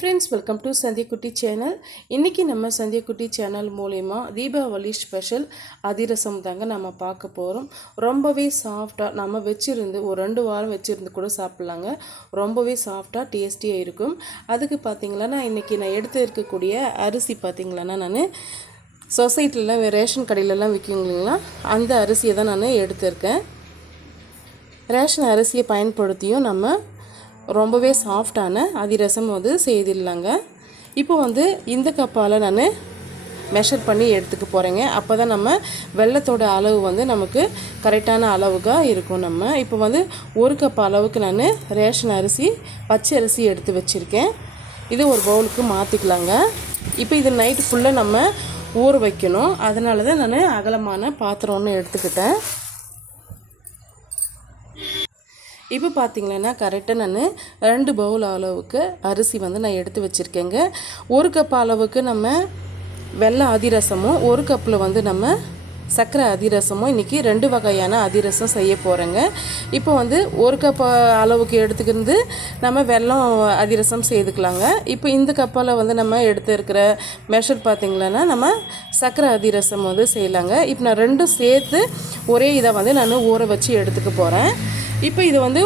Friends, welcome to Sandhiyakutty channel. இன்றைக்கி நம்ம Sandhiyakutty channel மூலயமா தீபாவளி ஸ்பெஷல் அதிரசம் தாங்க நம்ம பார்க்க போகிறோம். ரொம்பவே சாஃப்டாக நம்ம வச்சுருந்து ஒரு 2 வாரம் வச்சுருந்து கூட சாப்பிட்லாங்க. ரொம்பவே சாஃப்டாக டேஸ்டியாக இருக்கும். அதுக்கு பார்த்திங்களன்னா இன்றைக்கி நான் எடுத்து இருக்கக்கூடிய அரிசி பார்த்திங்களன்னா நான் சொசைட்டிலலாம் ரேஷன் கடையிலலாம் விற்கும் இல்லைங்களா, அந்த அரிசியை தான் நான் எடுத்திருக்கேன். ரேஷன் அரிசியை பயன்படுத்தியும் நம்ம ரொம்பவே சாஃப்டான அதிரசம் செய்திடலாங்க. இப்போ இந்த கப்பால் நான் மெஷர் பண்ணி எடுத்துக்க போகிறேங்க. அப்போ தான் நம்ம வெல்லத்தோட அளவு நமக்கு கரெக்டான அளவுக்கு இருக்கும். நம்ம இப்போ 1 கப் அளவுக்கு நான் ரேஷன் அரிசி பச்சை அரிசி எடுத்து வச்சுருக்கேன். இது ஒரு பவுலுக்கு மாற்றிக்கலாங்க. இப்போ இது நைட்டு ஃபுல்லாக நம்ம ஊற வைக்கணும். அதனால தான் நான் அகலமான பாத்திரம் ஒன்று எடுத்துக்கிட்டேன். இப்போ பார்த்திங்கன்னா கரெக்டாக நான் 2 பவுல் அளவுக்கு அரிசி நான் எடுத்து வச்சுருக்கேங்க. 1 கப் அளவுக்கு நம்ம வெள்ளை அதிரசமும் 1 கப்பில் நம்ம சர்க்கரை அதிரசமும் இன்றைக்கி 2 வகையான அதிரசம் செய்ய போகிறேங்க. இப்போ 1 கப் அளவுக்கு எடுத்துக்கிட்டு நம்ம வெல்லம் அதிரசம் செய்துக்கலாங்க. இப்போ இந்த கப்பால் நம்ம எடுத்து இருக்கிற மெஷர் பார்த்திங்களன்னா நம்ம சர்க்கரை அதிரசம் செய்யலாங்க. இப்போ நான் 2 சேர்த்து ஒரே இதை நான் ஊற வச்சு எடுத்துக்க போகிறேன். இப்போ இது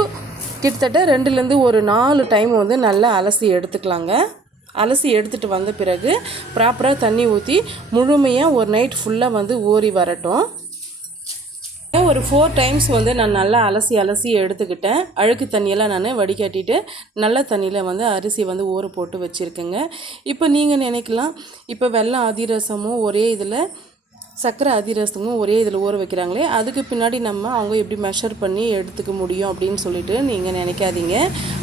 கிட்டத்தட்ட 2லேருந்து ஒரு 4 டைம் நல்லா அலசி எடுத்துக்கலாங்க. அலசி எடுத்துகிட்டு வந்த பிறகு ப்ராப்பராக தண்ணி ஊற்றி முழுமையாக ஒரு நைட் ஃபுல்லாக ஊறி வரட்டும். ஒரு 4 டைம்ஸ் நான் நல்லா அலசி எடுத்துக்கிட்டேன். அழுக்கு தண்ணியெல்லாம் நான் வடிகட்டிட்டு நல்ல தண்ணியில் அரிசி ஊற போட்டு வச்சுருக்கேங்க. இப்போ நீங்கள் நினைக்கலாம், இப்போ வெல்லம் அதிரசமும் ஒரே இதில் சர்க்கரை அதிரசமும் ஒரே இதில் ஊற வைக்கிறாங்களே, அதுக்கு பின்னாடி அவங்க எப்படி மெஷர் பண்ணி எடுத்துக்க முடியும் அப்படின்னு சொல்லிட்டு நீங்கள் நினைக்காதீங்க.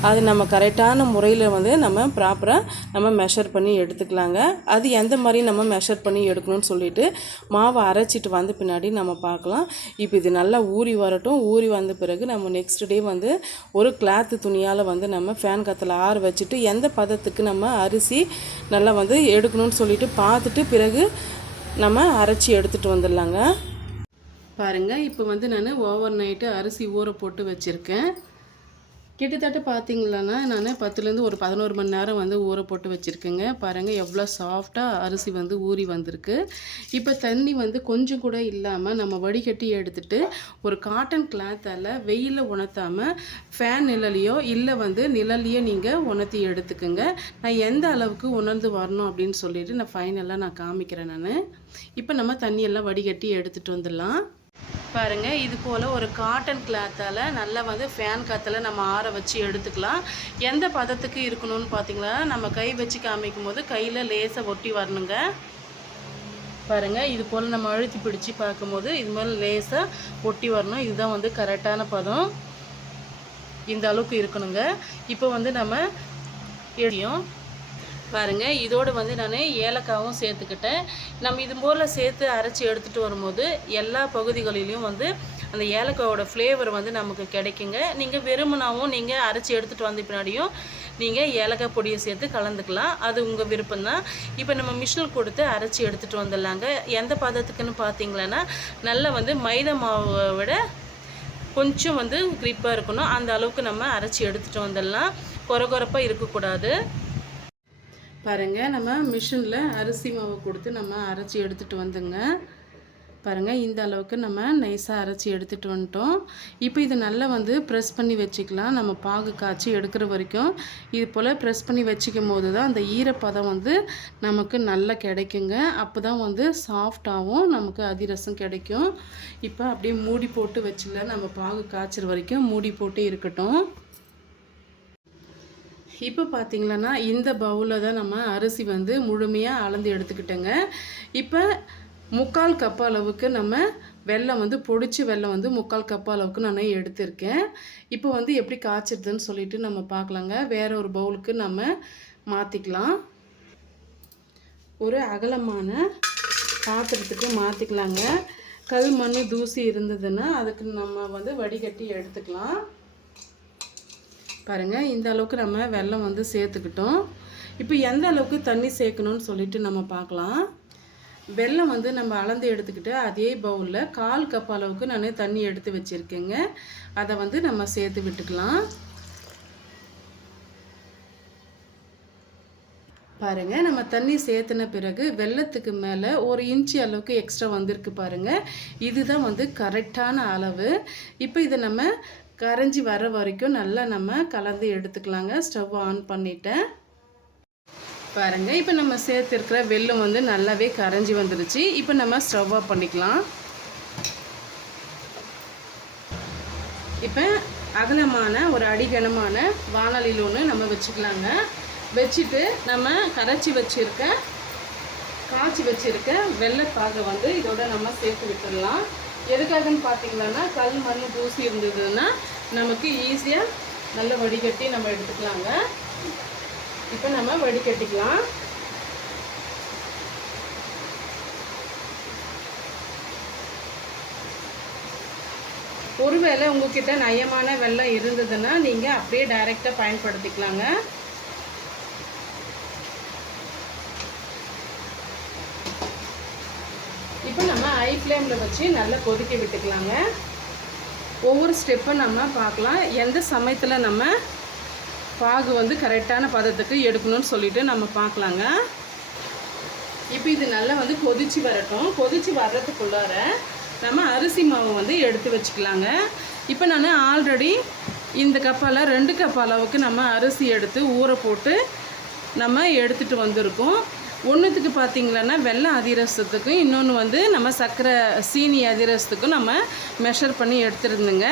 அது நம்ம கரெக்டான முறையில் நம்ம ப்ராப்பராக நம்ம மெஷர் பண்ணி எடுத்துக்கலாங்க. அது எந்த மாதிரி நம்ம மெஷர் பண்ணி எடுக்கணும்னு சொல்லிட்டு மாவை அரைச்சிட்டு வந்த பின்னாடி நம்ம பார்க்கலாம். இப்போ இது நல்லா ஊறி வரட்டும். ஊறி வந்த பிறகு நம்ம நெக்ஸ்ட் டே ஒரு கிளாத்து துணியால் நம்ம ஃபேன் காற்றுல ஆற வச்சுட்டு எந்த பதத்துக்கு நம்ம அரிசி நல்லா எடுக்கணும்னு சொல்லிட்டு பார்த்துட்டு பிறகு நம்ம அரைச்சி எடுத்துகிட்டு வந்துடலாங்க. பாருங்கள், இப்போ நான் ஓவர் நைட்டு அரிசி ஊற போட்டு வச்சுருக்கேன். கிட்டத்தட்ட பார்த்திங்களன்னா நான் 10லேருந்து ஒரு 11 மணி நேரம் ஊற போட்டு வச்சுருக்கேங்க. பாருங்கள் எவ்வளோ சாஃப்டாக அரிசி ஊறி வந்திருக்கு. இப்போ தண்ணி கொஞ்சம் கூட இல்லாமல் நம்ம வடிகட்டி எடுத்துகிட்டு ஒரு காட்டன் கிளாத்தால் வெயிலில் உணர்த்தாமல் ஃபேன் நிழலையோ இல்லை நிழலையோ நீங்கள் உணர்த்தி எடுத்துக்கோங்க. நான் எந்த அளவுக்கு உணர்ந்து வரணும் அப்படின்னு சொல்லிட்டு நான் ஃபைனலாக நான் காமிக்கிறேன். நான் இப்போ நம்ம தண்ணியெல்லாம் வடிகட்டி எடுத்துகிட்டு வந்துடலாம். பாருங்கள், இது போல் ஒரு காட்டன் கிளாத்தால் நல்லா ஃபேன் காற்றுல நம்ம ஆற வச்சு எடுத்துக்கலாம். எந்த பதத்துக்கு இருக்கணும்னு பார்த்திங்களா, நம்ம கை வச்சு காமிக்கும் போது கையில் லேசாக ஒட்டி வரணுங்க. பாருங்கள், இது போல் நம்ம அழுத்தி பிடிச்சி பார்க்கும்போது இது மாதிரி லேசாக ஒட்டி வரணும். இதுதான் கரெக்டான பதம். இந்த அளவுக்கு இருக்கணுங்க. இப்போ நம்ம எடியும் பாருங்கள், இதோடு நான் ஏலக்காவும் சேர்த்துக்கிட்டேன். நம்ம இது போல் சேர்த்து அரைச்சி எடுத்துகிட்டு வரும்போது எல்லா பகுதிகளிலையும் அந்த ஏலக்காவோட ஃப்ளேவர் நமக்கு கிடைக்குங்க. நீங்கள் வெறுமனாவும் நீங்கள் அரைச்சி எடுத்துகிட்டு வந்த பின்னாடியும் நீங்கள் ஏலக்காய் பொடியை சேர்த்து கலந்துக்கலாம். அது உங்கள் விருப்பம்தான். இப்போ நம்ம மிஷினில் கொடுத்து அரைச்சி எடுத்துகிட்டு வந்துடலாங்க. எந்த பதத்துக்குன்னு பார்த்தீங்களன்னா நல்லா மைதா மாவை விட கொஞ்சம் கிரிப்பாக இருக்கணும். அந்த அளவுக்கு நம்ம அரைச்சி எடுத்துகிட்டு வந்துடலாம். கொரகொரப்பாக இருக்கக்கூடாது. பாருங்கள், நம்ம மிஷினில் அரிசி மாவை கொடுத்து நம்ம அரைச்சி எடுத்துகிட்டு வந்துங்க. பாருங்கள், இந்த அளவுக்கு நம்ம நைஸாக அரைச்சி எடுத்துகிட்டு வந்துட்டோம். இப்போ இது நல்லா ப்ரெஸ் பண்ணி வச்சுக்கலாம். நம்ம பாகு காய்ச்சி எடுக்கிற வரைக்கும் இது போல் ப்ரெஸ் பண்ணி வச்சுக்கும் போது தான் அந்த ஈரப்பதம் நமக்கு நல்லா கிடைக்குங்க. அப்போ தான் சாஃப்டாகவும் நமக்கு அதிரசம் கிடைக்கும். இப்போ அப்படியே மூடி போட்டு வச்சுக்கலாம். நம்ம பாகு காய்ச்சிற வரைக்கும் மூடி போட்டு இருக்கட்டும். இப்போ பார்த்திங்களன்னா இந்த பவுலில் தான் நம்ம அரிசி முழுமையாக அளந்து எடுத்துக்கிட்டேங்க. இப்போ 3/4 கப் அளவுக்கு நம்ம வெல்லம் பொடிச்சு வெல்லம் 3/4 கப் அளவுக்கு நான் எடுத்திருக்கேன். இப்போ எப்படி காய்ச்சிருதுன்னு சொல்லிட்டு நம்ம பார்க்கலாங்க. வேறு ஒரு பவுலுக்கு நம்ம மாற்றிக்கலாம். ஒரு அகலமான பாத்திரத்துக்கு மாற்றிக்கலாங்க. கல் மண் தூசி இருந்ததுன்னா அதுக்கு நம்ம வடிகட்டி எடுத்துக்கலாம். பாருங்கள், இந்த அளவுக்கு நம்ம வெல்லம் சேர்த்துக்கிட்டோம். இப்போ எந்த அளவுக்கு தண்ணி சேர்க்கணும்னு சொல்லிட்டு நம்ம பார்க்கலாம். வெல்லம் நம்ம அளந்து எடுத்துக்கிட்டு அதே பவுலில் 1/4 கப் அளவுக்கு நான் தண்ணி எடுத்து வச்சுருக்கேங்க. அதை நம்ம சேர்த்து விட்டுக்கலாம். பாருங்கள், நம்ம தண்ணி சேர்த்துன பிறகு வெல்லத்துக்கு மேலே 1 இன்ச்சு அளவுக்கு எக்ஸ்ட்ரா வந்திருக்கு பாருங்கள். இதுதான் வந்து கரெக்டான அளவு. இப்போ இதை நம்ம கரைஞ்சி வர வரைக்கும் நல்லா நம்ம கலந்து எடுத்துக்கலாங்க. ஸ்டவ் ஆன் பண்ணிட்டேன். பாருங்கள், இப்போ நம்ம சேர்த்துருக்கிற வெல்லம் வந்து நல்லாவே கரைஞ்சி வந்துருச்சு. இப்போ நம்ம ஸ்டவ் ஆஃப் பண்ணிக்கலாம். இப்போ அகலமான ஒரு அடிகனமான வாணலியில் ஒன்று நம்ம வச்சுக்கலாங்க. வச்சுட்டு நம்ம காய்ச்சி வச்சுருக்க வெள்ளைப்பாகை வந்து இதோட நம்ம சேர்த்து விட்டுடலாம். எதுக்காகன்னு பார்த்தீங்கன்னா, கல் மண் தூசி இருந்ததுன்னா நமக்கு ஈஸியாக நல்லா வடிகட்டி நம்ம எடுத்துக்கலாங்க. இப்போ நம்ம வடிகட்டிக்கலாம். ஒருவேளை உங்ககிட்ட நயமான வெல்லம் இருந்ததுன்னா நீங்கள் அப்படியே டைரெக்டாக பயன்படுத்திக்கலாங்க. இப்போ நம்ம ஹை ஃப்ளேமில் வச்சு நல்லா கொதிக்க விட்டுக்கலாங்க. ஒவ்வொரு ஸ்டெப்பை நம்ம பார்க்கலாம். எந்த சமயத்தில் நம்ம பாகு வந்து கரெக்டான பதத்துக்கு எடுக்கணும்னு சொல்லிட்டு நம்ம பார்க்கலாங்க. இப்போ இது நல்லா வந்து கொதிச்சு வரட்டும். கொதிச்சு வர்றதுக்குள்ளார நம்ம அரிசி மாவு வந்து எடுத்து வச்சுக்கலாங்க. இப்போ நான் ஆல்ரெடி இந்த கப்பால் 2 கப் அளவுக்கு நம்ம அரிசி எடுத்து ஊற போட்டு நம்ம எடுத்துகிட்டு வந்திருக்கோம். ஒன்றுத்துக்கு பார்த்திங்களன்னா வெல்லம் அதிரசத்துக்கும், இன்னொன்று வந்து நம்ம சர்க்கரை சீனி அதிரசத்துக்கும் நம்ம மெஷர் பண்ணி எடுத்துருந்துங்க.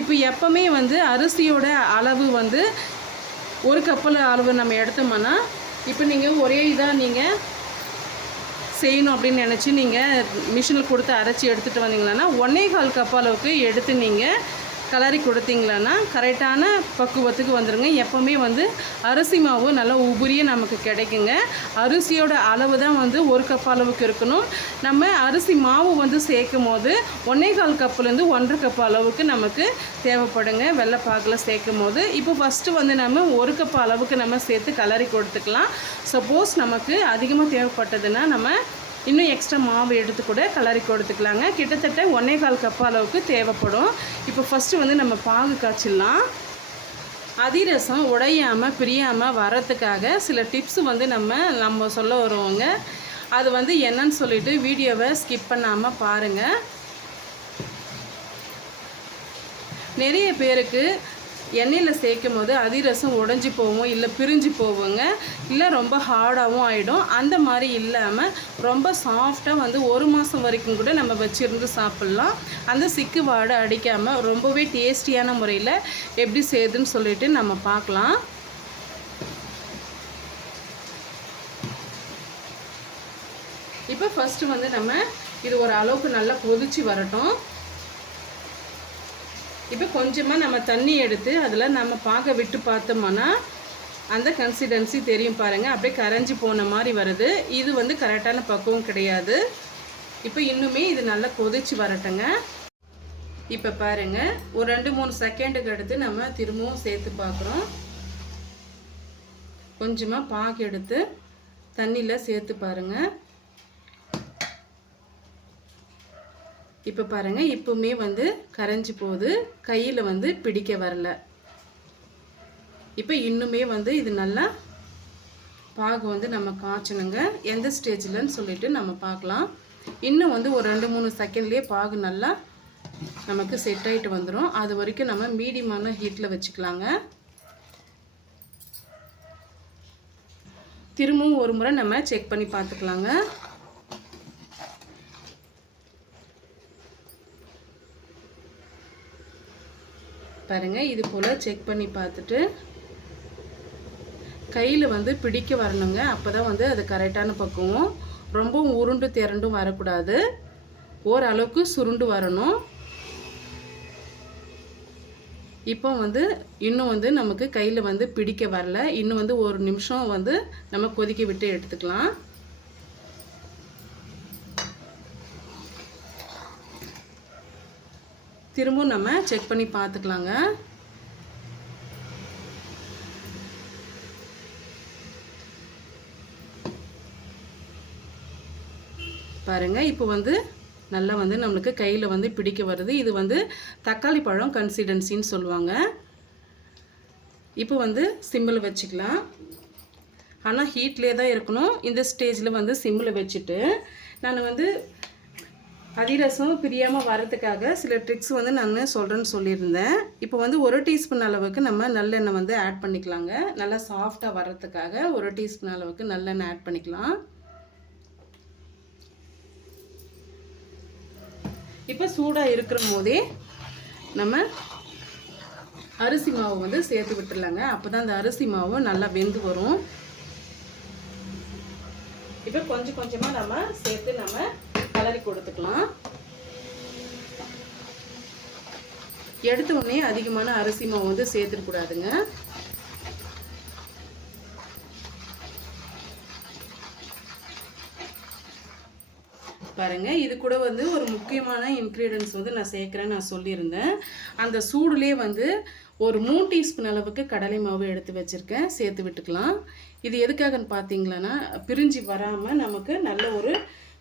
இப்போ எப்போவுமே வந்து அரிசியோட அளவு வந்து 1 கப்பில் அளவு நம்ம எடுத்தோம்னா, இப்போ நீங்கள் ஒரே இதாக நீங்கள் செய்யணும் அப்படின்னு நினச்சி நீங்கள் மிஷினில் கொடுத்து அரைச்சி எடுத்துகிட்டு வந்தீங்களன்னா 1.25 கப் அளவுக்கு எடுத்து நீங்கள் கலரி கொடுத்தீங்களன்னா கரெக்டான பக்குவத்துக்கு வந்துடுங்க. எப்போவுமே வந்து அரிசி மாவு நல்லா உபரியாக நமக்கு கிடைக்குங்க. அரிசியோட அளவு தான் வந்து 1 கப் அளவுக்கு இருக்கணும். நம்ம அரிசி மாவு வந்து சேர்க்கும் போது 1.25 கப்புலேருந்து 1.5 கப் அளவுக்கு நமக்கு தேவைப்படுங்க வெள்ளைப்பாகில் சேர்க்கும் போது. இப்போ ஃபஸ்ட்டு வந்து நம்ம 1 கப் அளவுக்கு நம்ம சேர்த்து கலரி கொடுத்துக்கலாம். சப்போஸ் நமக்கு அதிகமாக தேவைப்பட்டதுன்னா நம்ம இன்னும் எக்ஸ்ட்ரா மாவு எடுத்து கூட கலரி கொடுத்துக்கலாங்க. கிட்டத்தட்ட 1.25 கப் அளவுக்கு தேவைப்படும். இப்போ ஃபஸ்ட்டு வந்து நம்ம பாகு காய்ச்சிடலாம். அதிரசம் உடையாமல் பிரியாமல் வரத்துக்காக சில டிப்ஸ் வந்து நம்ம சொல்ல வருவோங்க. அது வந்து என்னன்னு சொல்லிட்டு வீடியோவை ஸ்கிப் பண்ணாமல் பாருங்கள். நிறைய பேருக்கு எண்ணெயில் சேர்க்கும் போது அதிரசம் உடஞ்சி போகும், இல்லை பிரிஞ்சு போவோங்க, இல்லை ரொம்ப ஹார்டாகவும் ஆகிடும். அந்த மாதிரி இல்லாமல் ரொம்ப சாஃப்டாக வந்து 1 மாதம் வரைக்கும் கூட நம்ம வச்சுருந்து சாப்பிட்லாம். அந்த சிக்கு வாடை அடிக்காமல் ரொம்பவே டேஸ்டியான முறையில் எப்படி செய்யுதுன்னு சொல்லிட்டு நம்ம பார்க்கலாம். இப்போ ஃபஸ்ட்டு வந்து நம்ம இது ஒரு அளவுக்கு நல்லா கொதிச்சு வரட்டும். இப்போ கொஞ்சமாக நம்ம தண்ணி எடுத்து அதில் நம்ம பாக விட்டு பார்த்தோம்னா அந்த கன்சிஸ்டன்சி தெரியும் பாருங்கள். அப்படியே கரைஞ்சி போன மாதிரி வருது. இது வந்து கரெக்டான பக்குவம் கிடையாது. இப்போ இன்னுமே இது நல்லா கொதிச்சு வரட்டுங்க. இப்போ பாருங்கள், ஒரு 2-3 செகண்டுக்கு அடுத்து நம்ம திரும்பவும் சேர்த்து பார்க்குறோம். கொஞ்சமாக பாகு எடுத்து தண்ணியில் சேர்த்து பாருங்கள். இப்போ பாருங்கள், இப்போவுமே வந்து கரைஞ்சி போகுது, கையில் வந்து பிடிக்க வரல. இப்போ இன்னுமே வந்து இது நல்லா பாகு வந்து நம்ம காய்ச்சணுங்க. எந்த ஸ்டேஜில்னு சொல்லிட்டு நம்ம பார்க்கலாம். இன்னும் வந்து ஒரு 2-3 செகண்ட்லேயே பாகு நல்லா நமக்கு செட் ஆகிட்டு வந்துடும். அது வரைக்கும் நம்ம மீடியமான ஹீட்டில் வச்சுக்கலாங்க. திரும்பவும் ஒரு முறை நம்ம செக் பண்ணி பார்த்துக்கலாங்க. பாருங்கள், இது போல் செக் பண்ணி பார்த்துட்டு கையில் வந்து பிடிக்க வரணுங்க. அப்போ தான் வந்து அது கரெக்டான பக்குவம். ரொம்பவும் உருண்டு திரண்டும் வரக்கூடாது, ஓரளவுக்கு சுருண்டு வரணும். இப்போ வந்து இன்னும் வந்து நமக்கு கையில் வந்து பிடிக்க வரல. இன்னும் வந்து 1 நிமிஷம் வந்து நம்ம கொதிக்க விட்டு எடுத்துக்கலாம். திரும்பவும் நம்ம செக் பண்ணி பார்த்துக்கலாங்க. பாருங்கள், இப்போ வந்து நல்லா வந்து நம்மளுக்கு கையில் வந்து பிடிக்க வருது. இது வந்து தக்காளி பழம் கன்சிஸ்டன்சின்னு சொல்லுவாங்க. இப்போ வந்து சிம்மில் வச்சுக்கலாம். ஆனால் ஹீட்லேயே தான் இருக்கணும். இந்த ஸ்டேஜில் வந்து சிம்மில் வச்சுட்டு நான் வந்து அதிரசம் பிரியாமல் வரதுக்காக சில ட்ரிக்ஸ் வந்து நான் சொல்கிறேன்னு சொல்லியிருந்தேன். இப்போ வந்து 1 டீஸ்பூன் அளவுக்கு நம்ம நல்லெண்ணெய் வந்து ஆட் பண்ணிக்கலாங்க. நல்லா சாஃப்டாக வர்றதுக்காக 1 டீஸ்பூன் அளவுக்கு நல்லெண்ணெய் ஆட் பண்ணிக்கலாம். இப்போ சூடாக இருக்கிற போதே நம்ம அரிசி மாவு வந்து சேர்த்து விட்டுடலாங்க. அப்போ தான் அந்த அரிசி மாவு நல்லா வெந்து வரும். இப்போ கொஞ்சம் கொஞ்சமாக நம்ம சேர்த்து நம்ம கலரி கொடுத்துக்கலாம். எடுத்த உடனே அதிகமான அரிசி மாவு வந்து சேர்த்துக்கூடாதுங்க. பாருங்க, இது கூட வந்து ஒரு முக்கியமான இன்க்ரீடியன்ஸ் வந்து நான் சேர்க்குறேன்னு நான் சொல்லியிருந்தேன். அந்த சூடுலேயே வந்து ஒரு 3 டீஸ்பூன் அளவுக்கு கடலை மாவு எடுத்து வச்சுருக்கேன், சேர்த்து விட்டுக்கலாம். இது எதுக்காகன்னு பார்த்தீங்களன்னா பிரிஞ்சு வராமல் நமக்கு நல்ல ஒரு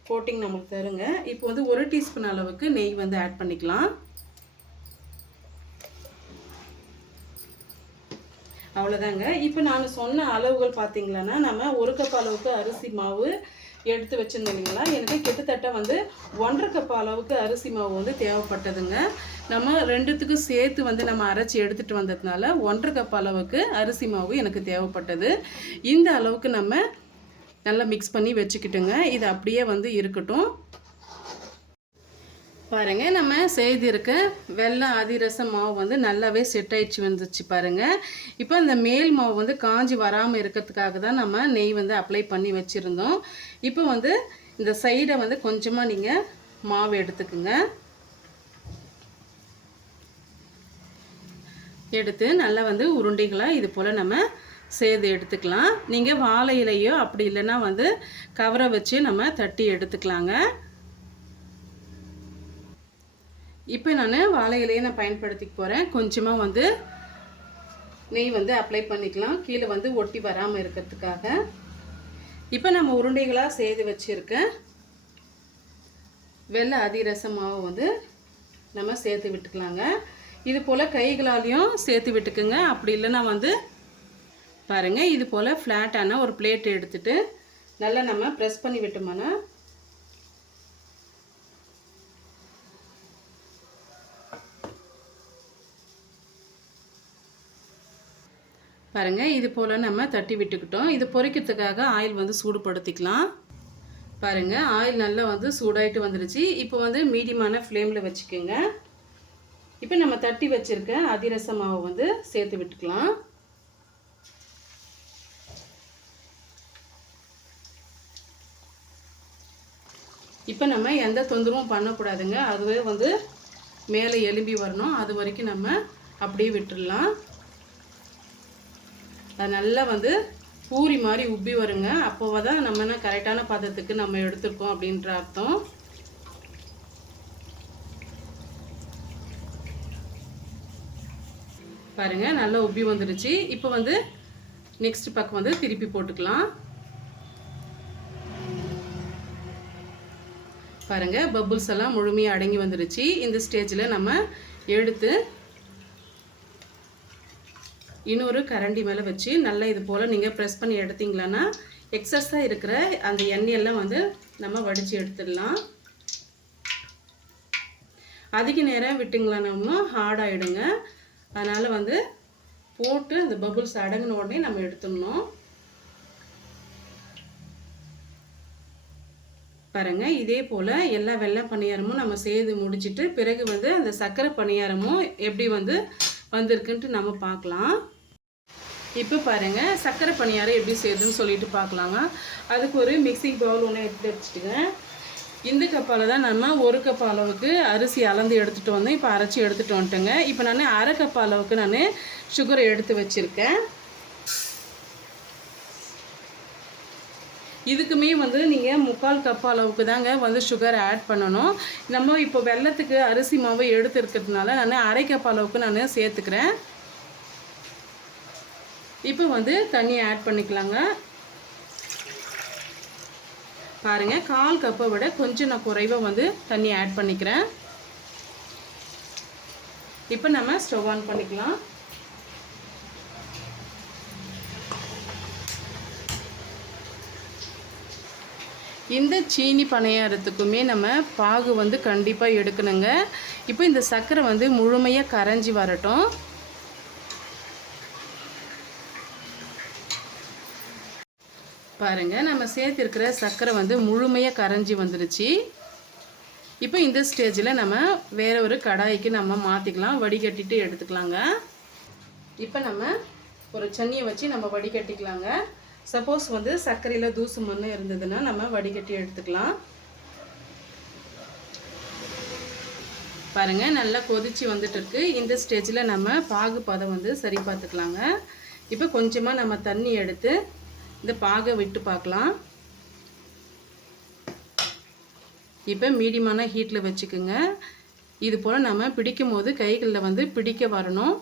கோட்டிங் நமக்கு தருங்க. இப்போ வந்து 1 டீஸ்பூன் அளவுக்கு நெய் வந்து ஆட் பண்ணிக்கலாம். அவ்வளோதாங்க. இப்போ நான் சொன்ன அளவுகள் பார்த்தீங்களன்னா நம்ம 1 கப் அளவுக்கு அரிசி மாவு எடுத்து வச்சுருந்தோம் இல்லைங்களா, எனக்கு கிட்டத்தட்ட வந்து 1.5 கப் அளவுக்கு அரிசி மாவு வந்து தேவைப்பட்டதுங்க. நம்ம ரெண்டுத்துக்கும் சேர்த்து வந்து நம்ம அரைச்சி எடுத்துகிட்டு வந்ததுனால 1.5 கப் அளவுக்கு அரிசி மாவு எனக்கு தேவைப்பட்டது. இந்த அளவுக்கு நம்ம நல்லா மிக்ஸ் பண்ணி வச்சுக்கிட்டுங்க. இது அப்படியே வந்து இருக்கட்டும். பாருங்கள், நம்ம செய்திருக்க வெள்ளை அதிரசம் மாவு வந்து நல்லாவே செட் ஆயிடுச்சு வந்துச்சு பாருங்கள். இப்போ இந்த மேல் மாவு வந்து காஞ்சி வராமல் இருக்கிறதுக்காக தான் நம்ம நெய் வந்து அப்ளை பண்ணி வச்சுருந்தோம். இப்போ வந்து இந்த சைடை வந்து கொஞ்சமாக நீங்கள் மாவு எடுத்துக்குங்க. எடுத்து நல்லா வந்து உருண்டைகளாக இது போல் நம்ம சேர்த்து எடுத்துக்கலாம். நீங்கள் வாழை இலையோ அப்படி இல்லைன்னா வந்து கவரை வச்சு நம்ம தட்டி எடுத்துக்கலாங்க. இப்போ நான் வாழை இலையை நான் பயன்படுத்திக்க போகிறேன். கொஞ்சமாக வந்து நெய் வந்து அப்ளை பண்ணிக்கலாம், கீழே வந்து ஒட்டி வராமல் இருக்கிறதுக்காக. இப்போ நம்ம உருண்டைகளாக செய்து வச்சுருக்கேன் வெள்ளை அதிரசம் மாவு வந்து நம்ம சேர்த்து விட்டுக்கலாங்க. இது போல் கைகளாலையும் சேர்த்து விட்டுக்குங்க. அப்படி இல்லைன்னா வந்து பாருங்கள், இது போல் ஃப்ளாட்டான ஒரு பிளேட் எடுத்துகிட்டு நல்லா நம்ம ப்ரெஸ் பண்ணி விட்டோம்னா பாருங்கள், இது போல் நம்ம தட்டி விட்டுக்கிட்டோம். இது பொரிக்கிறதுக்காக ஆயில் வந்து சூடுபடுத்திக்கலாம். பாருங்கள், ஆயில் நல்லா வந்து சூடாயிட்டு வந்துருச்சு. இப்போ வந்து மீடியமான ஃப்ளேமில் வச்சுக்கோங்க. இப்போ நம்ம தட்டி வச்சுருக்க அதிரச மாவை வந்து சேர்த்து விட்டுக்கலாம். இப்போ நம்ம எந்த தொந்தரவும் பண்ணக்கூடாதுங்க. அதுவே வந்து மேலே எலும்பி வரணும், அது வரைக்கும் நம்ம அப்படியே விட்டுடலாம். அது நல்லா வந்து பூரி மாதிரி உப்பி வருங்க. அப்போ தான் நம்ம கரெக்டான பதத்துக்கு நம்ம எடுத்துருக்கோம் அப்படின்ற அர்த்தம். பாருங்கள், நல்லா உப்பி வந்துடுச்சு. இப்போ வந்து நெக்ஸ்ட் பக்கம் வந்து திருப்பி போட்டுக்கலாம். பாருங்கள், பபுள்ஸ் எல்லாம் முழுமையாக அடங்கி வந்துடுச்சு. இந்த ஸ்டேஜில் நம்ம எடுத்து இன்னொரு கரண்டி மேலே வச்சு நல்லா இது போல் நீங்கள் ப்ரெஸ் பண்ணி எடுத்தீங்களான்னா எக்ஸஸாக இருக்கிற அந்த எண்ணெயெல்லாம் வந்து நம்ம வடித்து எடுத்துடலாம். அதிக நேரம் விட்டிங்களானோம்னா ஹார்ட் ஆகிடுங்க. அதனால் வந்து போட்டு அந்த பபுள்ஸ் அடங்கின உடனே நம்ம எடுத்துடணும். பாருங்கள், இதே போல் எல்லா வெள்ளை பணியாரமும் நம்ம செய்து முடிச்சுட்டு பிறகு வந்து அந்த சர்க்கரை பணியாரமும் எப்படி வந்து வந்திருக்குன்ட்டு நம்ம பார்க்கலாம். இப்போ பாருங்கள், சர்க்கரை பணியாரம் எப்படி செய்யுதுன்னு சொல்லிட்டு பார்க்கலாங்க. அதுக்கு ஒரு மிக்சிங் பவுல் ஒன்று எடுத்து வச்சுட்டுங்க. இந்த கப்பால் தான் நம்ம 1 கப் அளவுக்கு அரிசி அளந்து எடுத்துகிட்டு வந்தோம். இப்போ அரைச்சி எடுத்துகிட்டு வந்துட்டேங்க. இப்போ நான் 1/2 கப் அளவுக்கு நான் சுகரை எடுத்து வச்சுருக்கேன். இதுக்குமே வந்து நீங்கள் 3/4 கப் அளவுக்கு தாங்க வந்து சுகர் ஆட் பண்ணணும். நம்ம இப்போ வெல்லத்துக்கு அரிசி மாவு எடுத்துருக்கிறதுனால நான் 1/2 கப் அளவுக்கு நான் சேர்த்துக்கிறேன். இப்போ வந்து தண்ணி ஆட் பண்ணிக்கலாங்க. பாருங்கள், 1/4 கப்பை விட கொஞ்சம் நான் குறைவாக வந்து தண்ணி ஆட் பண்ணிக்கிறேன். இப்போ நம்ம ஸ்டவ் ஆன் பண்ணிக்கலாம். இந்த சீனி பணியாரத்துக்குமே நம்ம பாகு வந்து கண்டிப்பாக எடுக்கணுங்க. இப்போ இந்த சர்க்கரை வந்து முழுமையாக கரைஞ்சி வரட்டும். பாருங்கள், நம்ம சேர்த்துருக்கிற சர்க்கரை வந்து முழுமையாக கரைஞ்சி வந்துருச்சு. இப்போ இந்த ஸ்டேஜில் நம்ம வேறு ஒரு கடாய்க்கு நம்ம மாற்றிக்கலாம், வடிகட்டிட்டு எடுத்துக்கலாங்க. இப்போ நம்ம ஒரு சன்னியை வச்சு நம்ம வடிகட்டிக்கலாங்க. சப்போஸ் வந்து சர்க்கரையில் தூசு மண் இருந்ததுன்னா நம்ம வடிகட்டி எடுத்துக்கலாம். பாருங்கள், நல்லா கொதிச்சு வந்துட்டு இருக்கு. இந்த ஸ்டேஜில் நம்ம பாகு பதம் வந்து சரி பார்த்துக்கலாங்க. இப்போ கொஞ்சமாக நம்ம தண்ணி எடுத்து இந்த பாகை விட்டு பார்க்கலாம். இப்போ மீடியமான ஹீட்டில் வச்சுக்குங்க. இது போல் நம்ம பிடிக்கும் போது கைகளில் வந்து பிடிக்க வரணும்.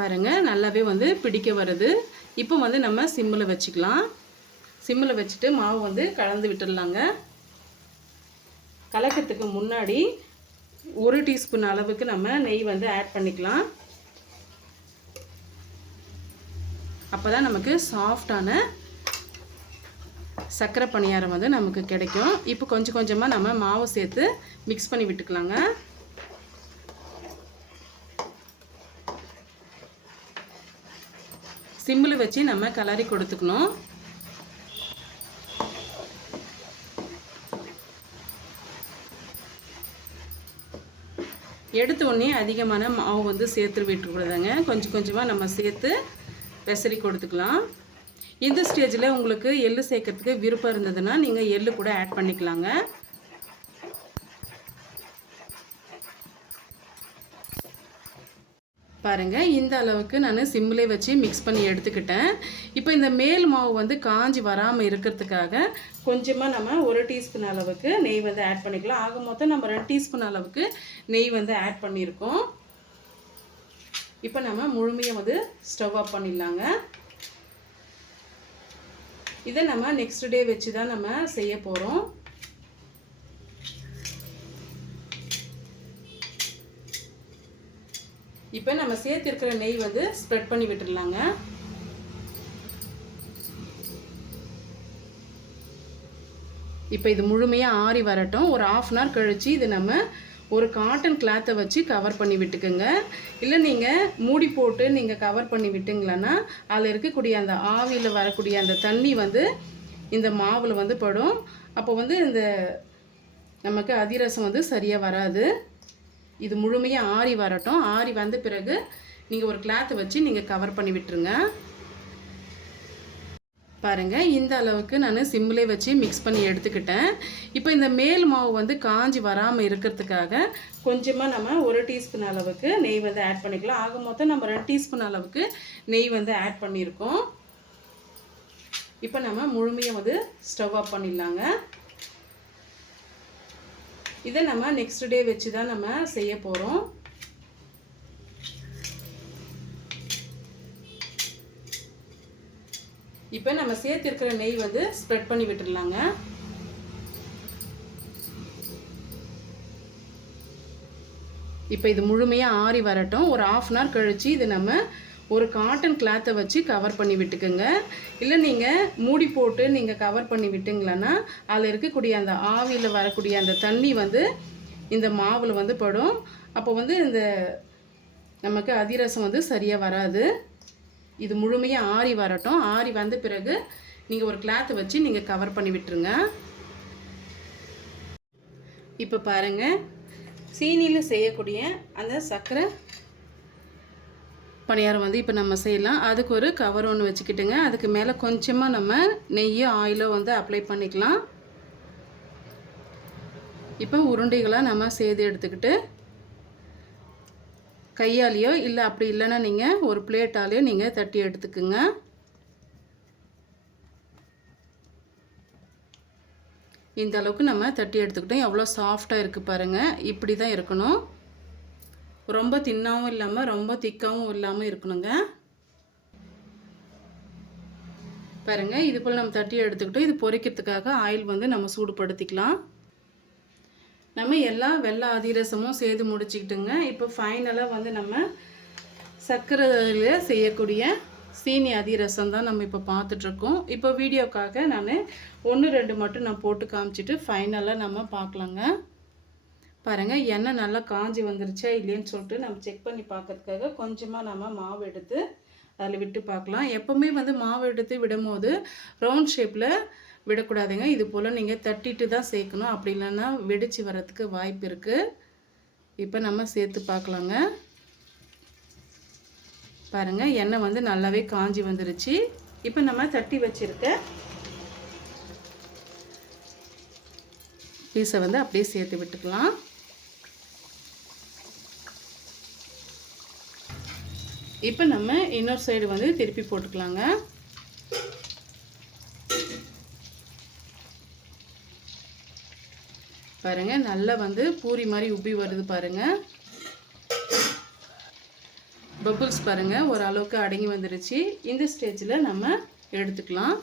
பாருங்கள், நல்லாவே வந்து பிடிக்க வருது. இப்போ வந்து நம்ம சிம்மில் வச்சுக்கலாம். சிம்மில் வச்சுட்டு மாவு வந்து கலந்து விட்டுடலாங்க. கலக்கிறதுக்கு முன்னாடி 1 டீஸ்பூன் அளவுக்கு நம்ம நெய் வந்து ஆட் பண்ணிக்கலாம். அப்போ தான் நமக்கு சாஃப்டான சர்க்கரை பணியாரம் வந்து நமக்கு கிடைக்கும். இப்போ கொஞ்சம் கொஞ்சமாக நம்ம மாவு சேர்த்து மிக்ஸ் பண்ணி விட்டுக்கலாங்க. சிம்மில் வச்சு நம்ம கலரி கொடுத்துக்கணும். எடுத்த உடனே அதிகமான மாவு வந்து சேர்த்து விட்டுக்கூடாதுங்க. கொஞ்சம் கொஞ்சமாக நம்ம சேர்த்து பெசரி கொடுத்துக்கலாம். இந்த ஸ்டேஜில் உங்களுக்கு எள்ளு சேர்க்கறதுக்கு விருப்பம் இருந்ததுன்னா நீங்கள் எள்ளு கூட ஆட் பண்ணிக்கலாங்க. பாருங்கள், இந்த அளவுக்கு நான் சிம்மிலே வச்சு மிக்ஸ் பண்ணி எடுத்துக்கிட்டேன். இப்போ இந்த மேல் மாவு வந்து காஞ்சி வராமல் இருக்கிறதுக்காக கொஞ்சமாக நம்ம 1 டீஸ்பூன் அளவுக்கு நெய் வந்து ஆட் பண்ணிக்கலாம். ஆக மொத்தம் நம்ம 2 டீஸ்பூன் அளவுக்கு நெய் வந்து ஆட் பண்ணியிருக்கோம். இப்போ நம்ம முழுமையாக வந்து ஸ்டவ் ஆஃப் பண்ணிடலாங்க. இதை நம்ம நெக்ஸ்ட் டே வச்சு தான் நம்ம செய்ய போகிறோம். இப்போ நம்ம சேர்த்திருக்கிற நெய் வந்து ஸ்ப்ரெட் பண்ணி விட்டுடலாங்க. இப்போ இது முழுமையாக ஆறி வரட்டும். ஒரு 1/2 hour கழித்து இது நம்ம ஒரு காட்டன் கிளாத்தை வச்சு கவர் பண்ணி விட்டுக்குங்க. இல்லை நீங்கள் மூடி போட்டு நீங்கள் கவர் பண்ணி விட்டுங்களன்னா அதில் இருக்கக்கூடிய அந்த ஆவியில் வரக்கூடிய அந்த தண்ணி வந்து இந்த மாவில் வந்து படும். அப்போ வந்து இந்த நமக்கு அதிரசம் வந்து சரியாக வராது. இது முழுமையாக ஆறி வரட்டும். ஆறி வந்த பிறகு நீங்கள் ஒரு கிளாத்தை வச்சு நீங்கள் கவர் பண்ணி விட்டுருங்க. பாருங்கள், இந்த அளவுக்கு நான் சிம்மிலே வச்சு மிக்ஸ் பண்ணி எடுத்துக்கிட்டேன். இப்போ இந்த மேல் மாவு வந்து காஞ்சி வராமல் இருக்கிறதுக்காக கொஞ்சமாக நம்ம 1 டீஸ்பூன் அளவுக்கு நெய் வந்து ஆட் பண்ணிக்கலாம். ஆக மொத்தம் நம்ம 2 டீஸ்பூன் அளவுக்கு நெய் வந்து ஆட் பண்ணியிருக்கோம். இப்போ நம்ம முழுமையாக வந்து ஸ்டவ் ஆஃப் பண்ணிடலாங்க. இதை நம்ம நெக்ஸ்ட் டே வச்சு தான் நம்ம செய்ய போகிறோம். இப்போ நம்ம சேர்த்திருக்கிற நெய் வந்து ஸ்ப்ரெட் பண்ணி விட்டுடலாங்க. இப்போ இது முழுமையாக ஆறி வரட்டும். ஒரு 1/2 hour கழித்து இது நம்ம ஒரு காட்டன் கிளாத்தை வச்சு கவர் பண்ணி விட்டுக்குங்க. இல்லை நீங்கள் மூடி போட்டு நீங்கள் கவர் பண்ணி விட்டுங்களன்னா அதில் இருக்கக்கூடிய அந்த ஆவியில் வரக்கூடிய அந்த தண்ணி வந்து இந்த மாவில் வந்து படும். அப்போ வந்து இந்த நமக்கு அதிரசம் வந்து சரியாக வராது. இது முழுமையாக ஆறி வரட்டும். ஆறி வந்த பிறகு நீங்கள் ஒரு கிளாத்தை வச்சு நீங்கள் கவர் பண்ணி விட்டுருங்க. இப்போ பாருங்கள், சீனியில் செய்யக்கூடிய அந்த சர்க்கரை பணியாரம் வந்து இப்போ நம்ம செய்யலாம். அதுக்கு ஒரு கவர் ஒன்று வச்சுக்கிட்டுங்க. அதுக்கு மேலே கொஞ்சமாக நம்ம நெய்யோ ஆயிலோ வந்து அப்ளை பண்ணிக்கலாம். இப்போ உருண்டைகளாக நம்ம செய்து எடுத்துக்கிட்டு கையாலேயோ இல்லை அப்படி இல்லைன்னா நீங்கள் ஒரு பிளேட்டாலேயோ நீங்கள் தட்டி எடுத்துக்குங்க. இந்த அளவுக்கு நம்ம தட்டி எடுத்துக்கிட்டோம். எவ்வளோ சாஃப்டாக இருக்குது பாருங்கள். இப்படி தான் இருக்கணும். ரொம்ப தின்னாகவும் இல்லாமல் ரொம்ப திக்காகவும் இல்லாமல் இருக்கணுங்க. பாருங்கள், இது போல் நம்ம தட்டி எடுத்துக்கிட்டோம். இது பொரிக்கிறதுக்காக ஆயில் வந்து நம்ம சூடுபடுத்திக்கலாம். நம்ம எல்லா வெள்ளை அதிரசமும் செய்து முடிச்சுக்கிட்டுங்க. இப்போ ஃபைனலாக வந்து நம்ம சர்க்கரையில் செய்யக்கூடிய சீனி அதிரசம் தான் நம்ம இப்போ பார்த்துட்ருக்கோம். இப்போ வீடியோக்காக நான் 1, 2 மட்டும் நான் போட்டு காமிச்சிட்டு ஃபைனலாக நம்ம பார்க்கலாங்க. பாருங்கள், எண்ணெய் நல்லா காஞ்சி வந்துருச்சா இல்லைன்னு சொல்லிட்டு நம்ம செக் பண்ணி பார்க்கறதுக்காக கொஞ்சமாக நம்ம மாவு எடுத்து அதில் விட்டு பார்க்கலாம். எப்போவுமே வந்து மாவு எடுத்து விடும்போது ரவுண்ட் ஷேப்பில் விடக்கூடாதுங்க. இது போல் நீங்கள் தட்டிட்டு தான் சேர்க்கணும். அப்படி இல்லைன்னா வெடித்து வரதுக்கு வாய்ப்பு இருக்குது. இப்போ நம்ம சேர்த்து பார்க்கலாங்க. பாருங்கள், எண்ணெய் வந்து நல்லாவே காஞ்சி வந்துருச்சு. இப்போ நம்ம தட்டி வச்சுருக்க பீஸை வந்து அப்படியே சேர்த்து விட்டுக்கலாம். இப்போ நம்ம இன்னொரு சைடு வந்து திருப்பி போட்டுக்கலாங்க. பாருங்கள், நல்லா வந்து பூரி மாதிரி உப்பி வருது பாருங்கள். பபுள்ஸ் பாருங்கள் ஓரளவுக்கு அடங்கி வந்துருச்சு. இந்த ஸ்டேஜில் நம்ம எடுத்துக்கலாம்.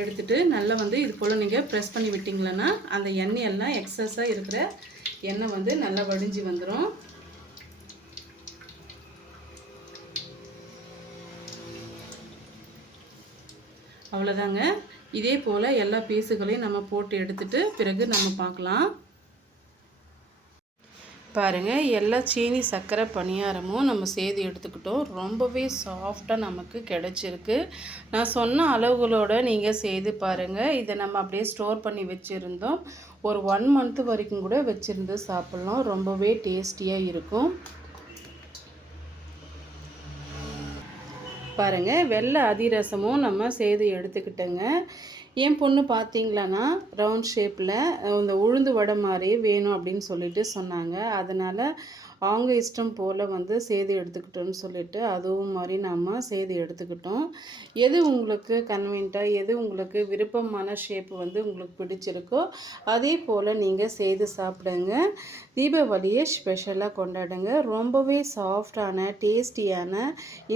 எடுத்துட்டு நல்லா வந்து இது போல் நீங்கள் ப்ரெஸ் பண்ணி விட்டிங்களன்னா அந்த எண்ணெய் எல்லாம் எக்ஸஸாக இருக்கிற எண்ணெய் வந்து நல்லா வடிஞ்சு வந்துடும். அவ்வளோதாங்க. இதே போல் எல்லா பீஸுகளையும் நம்ம போட்டு எடுத்துட்டு பிறகு நம்ம பார்க்கலாம். பாருங்கள், எல்லா சீனி சர்க்கரை பணியாரமும் நம்ம செய்து எடுத்துக்கிட்டோம். ரொம்பவே சாஃப்டாக நமக்கு கிடச்சிருக்கு. நான் சொன்ன அளவுகளோடு நீங்கள் செய்து பாருங்கள். இதை நம்ம அப்படியே ஸ்டோர் பண்ணி வச்சுருந்தோம். ஒரு 1 மந்த் வரைக்கும் கூட வச்சுருந்து சாப்பிட்லாம். ரொம்பவே டேஸ்டியாக இருக்கும். பாருங்கள், வெள்ளை அதிரசமும் நம்ம செய்து எடுத்துக்கிட்டோங்க. என் பொண்ணு பார்த்தீங்களான்னா ரவுண்ட் ஷேப்பில் இந்த உளுந்து வடை மாதிரி வேணும் அப்படின்னு சொல்லிட்டு சொன்னாங்க. அதனால் அவங்க இஷ்டம் போல் வந்து செய்து எடுத்துக்கிட்டோன்னு சொல்லிட்டு அதுவும் மாதிரி நம்ம செய்து எடுத்துக்கிட்டோம். எது உங்களுக்கு கன்வீனியண்ட்டாக, எது உங்களுக்கு விருப்பமான ஷேப் வந்து உங்களுக்கு பிடிச்சிருக்கோ அதே போல் நீங்கள் செய்து சாப்பிடுங்க. தீபாவளியை ஸ்பெஷலாக கொண்டாடுங்க. ரொம்பவே சாஃப்டான டேஸ்டியான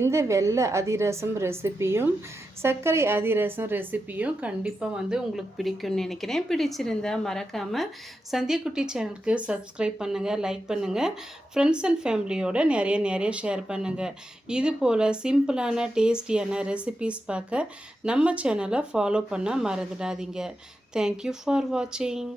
இந்த வெள்ளை அதிரசம் ரெசிப்பியும் சர்க்கரை அதிரசம் ரெசிப்பியும் கண்டிப்பாக வந்து உங்களுக்கு பிடிக்கும்னு நினைக்கிறேன். பிடிச்சிருந்தால் மறக்காமல் சந்தியா குட்டி சேனலுக்கு சப்ஸ்கிரைப் பண்ணுங்கள், லைக் பண்ணுங்கள், ஃப்ரெண்ட்ஸ் அண்ட் ஃபேமிலியோடு நிறைய ஷேர் பண்ணுங்கள். இது போல் சிம்பிளான டேஸ்டியான ரெசிபீஸ் பார்க்க நம்ம சேனலை ஃபாலோ பண்ண மறந்துடாதீங்க. தேங்க்யூ ஃபார் வாட்சிங்.